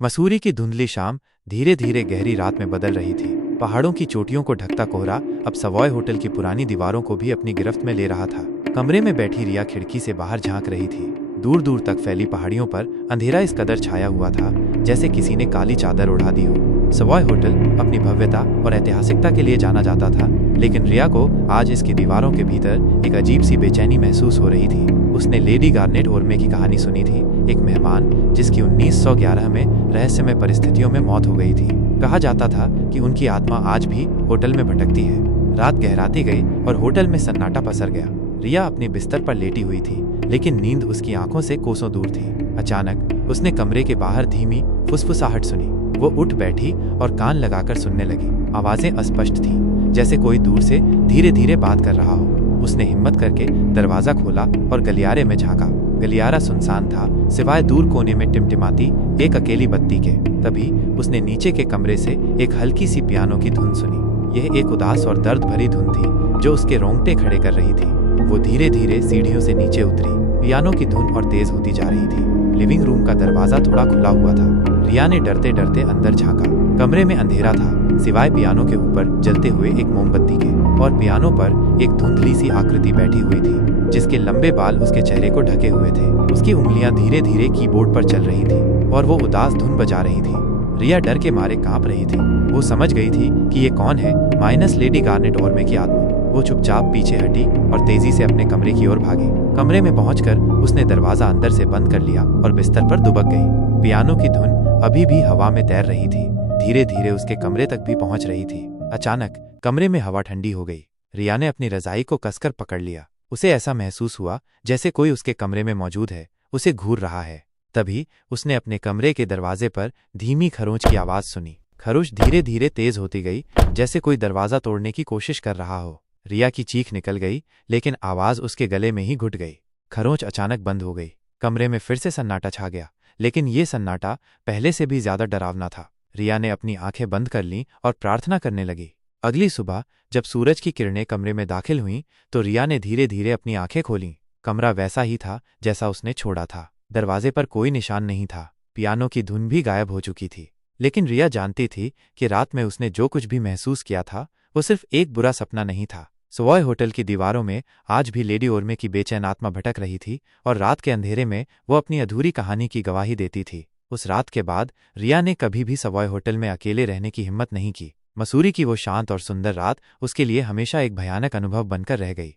मसूरी की धुंधली शाम धीरे धीरे गहरी रात में बदल रही थी। पहाड़ों की चोटियों को ढकता कोहरा अब सवॉय होटल की पुरानी दीवारों को भी अपनी गिरफ्त में ले रहा था। कमरे में बैठी रिया खिड़की से बाहर झांक रही थी। दूर दूर तक फैली पहाड़ियों पर अंधेरा इस कदर छाया हुआ था जैसे किसी ने काली चादर उड़ा दी हो। सवॉय होटल अपनी भव्यता और ऐतिहासिकता के लिए जाना जाता था, लेकिन रिया को आज इसकी दीवारों के भीतर एक अजीब सी बेचैनी महसूस हो रही थी। उसने लेडी गार्नेट ओर्मे की कहानी सुनी थी, एक मेहमान जिसकी 1911 में रहस्यमय परिस्थितियों में मौत हो गई थी। कहा जाता था कि उनकी आत्मा आज भी होटल में भटकती है। रात गहराती गई और होटल में सन्नाटा पसर गया। रिया अपने बिस्तर पर लेटी हुई थी, लेकिन नींद उसकी आंखों से कोसों दूर थी। अचानक उसने कमरे के बाहर धीमी फुसफुसाहट सुनी। वो उठ बैठी और कान लगाकर सुनने लगी। आवाजें अस्पष्ट थीं, जैसे कोई दूर से धीरे धीरे बात कर रहा हो। उसने हिम्मत करके दरवाजा खोला और गलियारे में झांका। गलियारा सुनसान था, सिवाय दूर कोने में टिमटिमाती एक अकेली बत्ती के। तभी उसने नीचे के कमरे से एक हल्की सी पियानो की धुन सुनी। यह एक उदास और दर्द भरी धुन थी जो उसके रोंगटे खड़े कर रही थी। वो धीरे धीरे सीढ़ियों से नीचे उतरी। पियानो की धुन और तेज होती जा रही थी। लिविंग रूम का दरवाजा थोड़ा खुला हुआ था। रिया ने डरते डरते अंदर झांका। कमरे में अंधेरा था, सिवाय पियानो के ऊपर जलते हुए एक मोमबत्ती के, और पियानो पर एक धुंधली सी आकृति बैठी हुई थी जिसके लंबे बाल उसके चेहरे को ढके हुए थे। उसकी उंगलियां धीरे धीरे कीबोर्ड पर चल रही थी और वो उदास धुन बजा रही थी। रिया डर के मारे कांप रही थी। वो समझ गई थी कि ये कौन है, माइनस लेडी गार्नेट ओर्मे की आत्मा। वो चुपचाप पीछे हटी और तेजी से अपने कमरे की ओर भागी। कमरे में पहुंचकर उसने दरवाजा अंदर से बंद कर लिया और बिस्तर पर दुबक गई। पियानो की धुन अभी भी हवा में तैर रही थी, धीरे धीरे उसके कमरे तक भी पहुंच रही थी। अचानक कमरे में हवा ठंडी हो गई। रिया ने अपनी रजाई को कसकर पकड़ लिया। उसे ऐसा महसूस हुआ जैसे कोई उसके कमरे में मौजूद है, उसे घूर रहा है। तभी उसने अपने कमरे के दरवाजे पर धीमी खरोंच की आवाज सुनी। खरोंच धीरे धीरे तेज होती गई, जैसे कोई दरवाजा तोड़ने की कोशिश कर रहा हो। रिया की चीख निकल गई, लेकिन आवाज उसके गले में ही घुट गई। खरोंच अचानक बंद हो गई। कमरे में फिर से सन्नाटा छा गया, लेकिन ये सन्नाटा पहले से भी ज्यादा डरावना था। रिया ने अपनी आंखें बंद कर लीं और प्रार्थना करने लगी। अगली सुबह जब सूरज की किरणें कमरे में दाखिल हुईं, तो रिया ने धीरे धीरे अपनी आंखें खोलीं। कमरा वैसा ही था जैसा उसने छोड़ा था। दरवाजे पर कोई निशान नहीं था। पियानो की धुन भी गायब हो चुकी थी। लेकिन रिया जानती थी कि रात में उसने जो कुछ भी महसूस किया था वो सिर्फ एक बुरा सपना नहीं था। सवॉय होटल की दीवारों में आज भी लेडी ओर्मे की बेचैन आत्मा भटक रही थी और रात के अंधेरे में वो अपनी अधूरी कहानी की गवाही देती थी। उस रात के बाद रिया ने कभी भी सवॉय होटल में अकेले रहने की हिम्मत नहीं की। मसूरी की वो शांत और सुंदर रात उसके लिए हमेशा एक भयानक अनुभव बनकर रह गई।